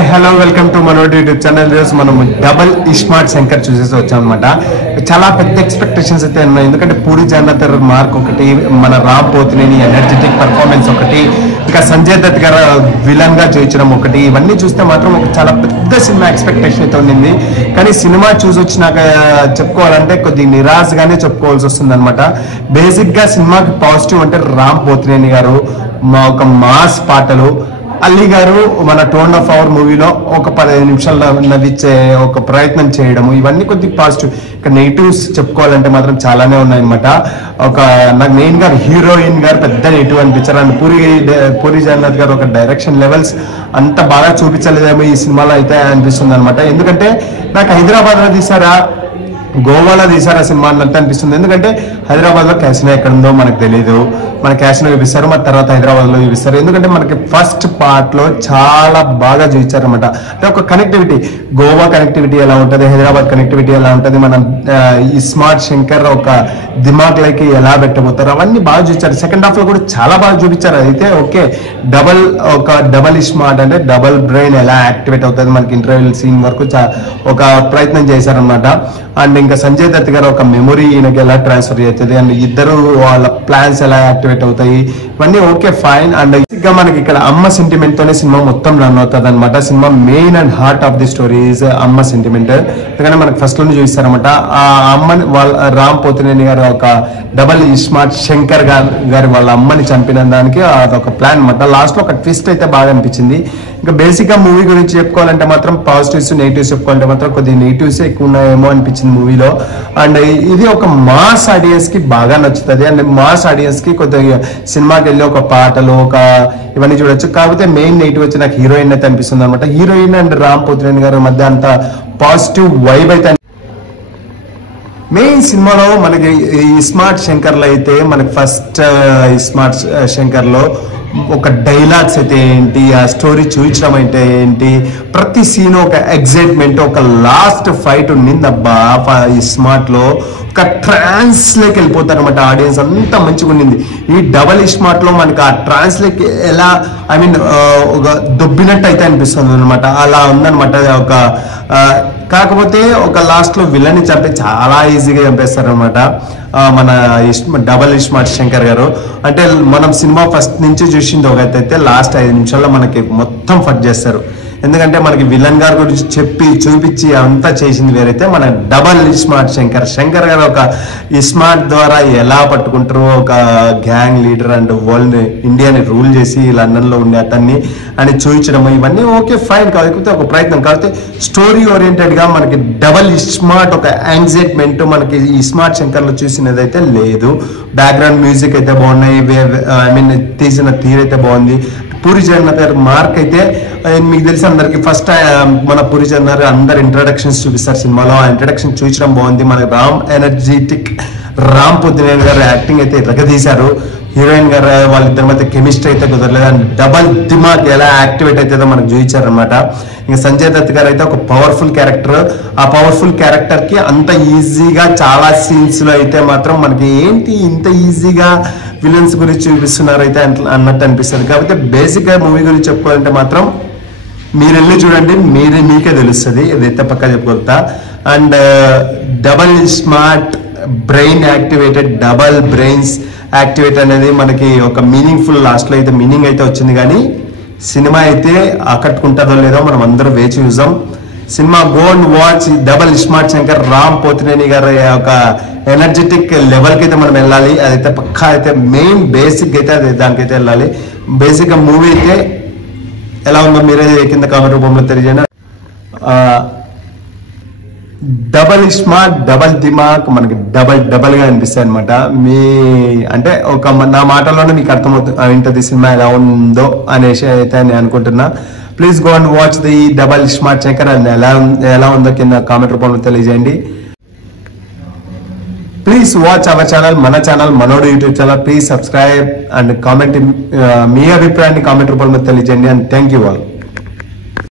Hi hello welcome to మనోడి YouTube channel. ఈరోజు మనం డబల్ ఇస్మార్ట్ శంకర్ చూసేసి వచ్చాం అనమాట. చాలా పెద్ద ఎక్స్పెక్టేషన్స్ అయితే ఉన్నాయి, ఎందుకంటే పూరి జగన్నాథ్ మార్క్ ఒకటి, మన రామ్ పోతినేని ఎనర్జెటిక్ పర్ఫార్మెన్స్ ఒకటి, ఇంకా సంజయ్ దత్ గారు విలన్ గా చూపించడం ఒకటి, ఇవన్నీ చూస్తే మాత్రం ఒక చాలా పెద్ద సినిమా ఎక్స్పెక్టేషన్ అయితే ఉండింది. కానీ సినిమా చూసి వచ్చినాక చెప్పుకోవాలంటే కొద్ది నిరాశగానే చెప్పుకోవాల్సి వస్తుంది అనమాట. బేసిక్ గా సినిమాకి పాజిటివ్ అంటే రామ్ పోతినేని గారు ఒక మాస్ పాటలు, అలీ గారు మన టోన్ ఆఫ్ అవర్ మూవీలో ఒక 15 నిమిషాలు నవ్వించే ఒక ప్రయత్నం చేయడము, ఇవన్నీ కొద్దిగా పాజిటివ్. ఇక నెగిటివ్స్ చెప్పుకోవాలంటే మాత్రం చాలానే ఉన్నాయన్నమాట. నాకు మెయిన్ గా హీరోయిన్ గారు పెద్ద నెగిటివ్ అనిపించారు. అండ్ పూరి జగన్నాథ్ గారు ఒక డైరెక్షన్ లెవెల్స్ అంత బాగా చూపించలేదేమో ఈ సినిమాలో అయితే అనిపిస్తుంది అనమాట. ఎందుకంటే నాకు హైదరాబాద్ లో తీసారా గోవాలో తీసారా సినిమా అన్నట్టు అనిపిస్తుంది. ఎందుకంటే హైదరాబాద్ లో క్యాసినో ఎక్కడ ఉందో మనకు తెలియదు, మన క్యాసినో చూపిస్తారు, మన తర్వాత హైదరాబాద్ లో చూపిస్తారు. ఎందుకంటే మనకి ఫస్ట్ పార్ట్ లో చాలా బాగా చూపించారు అనమాట. అంటే ఒక కనెక్టివిటీ, గోవా కనెక్టివిటీ ఎలా ఉంటుంది, హైదరాబాద్ కనెక్టివిటీ ఎలా ఉంటుంది, మన ఇస్మార్ట్ శంకర్ ఒక దిమాగ్ లైక్ ఎలా పెట్టబోతారు, అవన్నీ బాగా చూపించారు. సెకండ్ హాఫ్ లో కూడా చాలా బాగా చూపించారు. అయితే ఓకే, డబల్ ఇస్మార్ట్ అంటే డబల్ బ్రెయిన్ ఎలా యాక్టివేట్ అవుతుంది మనకి ఇంటర్వ్యూ సీన్ వరకు ఒక ప్రయత్నం చేశారనమాట. అండ్ ఇంకా సంజయ్ దత్ గారు ఒక మెమొరీ ఈయనకి ఎలా ట్రాన్స్ఫర్ అవుతుంది, అండ్ ఇద్దరు వాళ్ళ ప్లాన్స్ ఎలా యాక్టివేట్ అవుతాయి, ఇవన్నీ ఓకే ఫైన్. అండ్ ఇంకా మనకి ఇక్కడ అమ్మ సెంటిమెంట్ తోనే సినిమా మొత్తం రన్ అవుతుంది అనమాట. Cinema main and heart of the story is అమ్మ సెంటిమెంట్. ఎందుకంటే మనకి ఫస్ట్ లోనే చూపిస్తారనమాట, ఆ అమ్మని వాళ్ళ రామ్ పోతినేని గారు ఒక డబల్ ఇస్మార్ట్ శంకర్ గారి వాళ్ళ అమ్మని చంపిన దానికి అదొక ప్లాన్ అనమాట. లాస్ట్ లో ఒక ట్విస్ట్ అయితే బాగా అనిపించింది. ఇంకా బేసిక్ గా మూవీ గురించి చెప్పుకోవాలంటే మాత్రం పాజిటివ్స్ నెగిటివ్స్ చెప్పుకోవాలంటే మాత్రం కొద్దిగా నెగిటివ్స్ ఎక్కువ ఉన్నాయేమో అనిపించింది మూవీలో. అండ్ ఇది ఒక మాస్ ఆడియన్స్ కి బాగా నచ్చుతుంది. అండ్ మాస్ ఆడియన్స్ కి కొద్దిగా సినిమాకి వెళ్ళి ఒక పాటలు ఇవన్నీ చూడొచ్చు. కాకపోతే మెయిన్ నెగిటివ్ వచ్చి నాకు హీరోయిన్ అయితే అనిపిస్తుంది అనమాట. హీరోయిన్ అండ్ రామ్ పోతినేని గారి మధ్య అంత పాజిటివ్ వైబ్ అయితే మెయిన్ సినిమాలో మనకి ఇస్మార్ట్ శంకర్ లో అయితే మనకి ఫస్ట్ ఇస్మార్ట్ శంకర్ లో ఒక డైలాగ్స్ అయితే ఏంటి, ఆ స్టోరీ చూపించడం అంటే ఏంటి, ప్రతి సీన్ ఒక ఎగ్జైట్మెంట్, ఒక లాస్ట్ ఫైట్ ఉండిందబ్బా ఈ స్మార్ట్ లో. ఒక ట్రాన్స్ లోకి వెళ్ళిపోతారు అనమాట ఆడియన్స్, అంతా మంచిగా ఉండింది. ఈ డబల్ స్మార్ట్ లో మనకి ఆ ట్రాన్స్ లోకి ఎలా ఒక దొబ్బినట్టు అయితే అనిపిస్తుంది అనమాట. అలా ఉందనమాట. కాకపోతే ఒక లాస్ట్ లో విలన్ చంపే చాలా ఈజీగా చంపేస్తారు అనమాట మన డబల్ ఇస్మార్ట్ శంకర్ గారు. అంటే మనం సినిమా ఫస్ట్ నుంచి చూసింది ఒకటైతే లాస్ట్ 5 నిమిషాల్లో మనకి మొత్తం ఫట్ చేస్తారు. ఎందుకంటే మనకి విలన్ గారి గురించి చెప్పి చూపించి అంతా చేసింది వేరైతే, మన డబల్ ఇస్మార్ట్ శంకర్ గారు ఒక ఇస్మార్ట్ ద్వారా ఎలా పట్టుకుంటారో, ఒక గ్యాంగ్ లీడర్ అండ్ వరల్డ్ ఇండియాని రూల్ చేసి లండన్ లో ఉండే అతన్ని అని చూపించడం, ఇవన్నీ ఓకే ఫైన్. కాకపోతే ఒక ప్రయత్నం, కాకపోతే స్టోరీ ఓరియంటెడ్ గా మనకి డబల్ ఇస్మార్ట్ ఒక యాంగ్జైట్మెంట్ మనకి ఇస్మార్ట్ శంకర్ లో చూసినది అయితే లేదు. బ్యాక్గ్రౌండ్ మ్యూజిక్ అయితే బాగున్నాయి, తీసిన తీరైతే బాగుంది. పూరి జగన్నాథ్ గారి మార్క్ అయితే మీకు తెలిసి అందరికి ఫస్ట్ మన పూరి జగన్నాథ్ అందరు ఇంట్రడక్షన్స్ చూపిస్తారు సినిమాలో. ఆ ఇంట్రడక్షన్ చూపించడం బాగుంది. మన ఎనర్జెటిక్ రామ్ పోతినేని గారు యాక్టింగ్ అయితే రగదీశారు. హీరోయిన్ గారు వాళ్ళిద్దరి మధ్య కెమిస్ట్రీ అయితే కుదరలేదు. అండ్ డబల్ దిమాగ్ ఎలా యాక్టివేట్ అవుతుందో మనకు చూపించారనమాట. ఇంకా సంజయ్ దత్ గారు అయితే ఒక పవర్ఫుల్ క్యారెక్టర్. ఆ పవర్ఫుల్ క్యారెక్టర్ కి అంత ఈజీగా చాలా సీన్స్ లో అయితే మాత్రం మనకి ఏంటి ఇంత ఈజీగా విలన్స్ గురించి చూపిస్తున్నారు అయితే అన్నట్టు అనిపిస్తుంది. కాకపోతే బేసిక్ గా మూవీ గురించి చెప్పుకోవాలంటే మాత్రం మీరు వెళ్ళి చూడండి, మీకే తెలుస్తుంది. ఇదైతే పక్కా చెప్పుకోగలుగుతా. And double smart brain activated, double brains activate అనేది మనకి ఒక మీనింగ్ఫుల్ లాస్ట్ లో అయితే మీనింగ్ అయితే వచ్చింది. కానీ సినిమా అయితే ఆకట్టుకుంటుందో లేదో మనం అందరూ వేచి చూసాం. Cinema go and watch Double iSmart Shankar Ram Pothineni గారి ఒక ఎనర్జెటిక్ లెవెల్ కి అయితే మనం వెళ్ళాలి. అదైతే పక్కా అయితే మెయిన్ బేసిక్ అయితే అది దానికైతే వెళ్ళాలి. బేసిక్ గా మూవీ అయితే ఎలా ఉందో మీరే కింద కామెంట్ రూపంలో తెలియజేయండి. డబల్ స్మార్ట్ డబల్ దిమాగ్ మనకి డబల్ గా అనిపిస్తాయి అనమాట. అంటే నా మాటల్లోనే మీకు అర్థమవుతుంది సినిమా ఎలా ఉందో అనేసి అయితే నేను అనుకుంటున్నా. Please go and watch the double smart Shankar and ఎలా ఉందో కింద కామెంట్ రూపంలో తెలియజేయండి. ప్లీజ్ వాచ్ అవర్ ఛానల్, మన ఛానల్ మనోడు YouTube channel. Please subscribe and comment మీ అభిప్రాయాన్ని కామెంట్ రూపంలో తెలియజేయండి. And thank you all.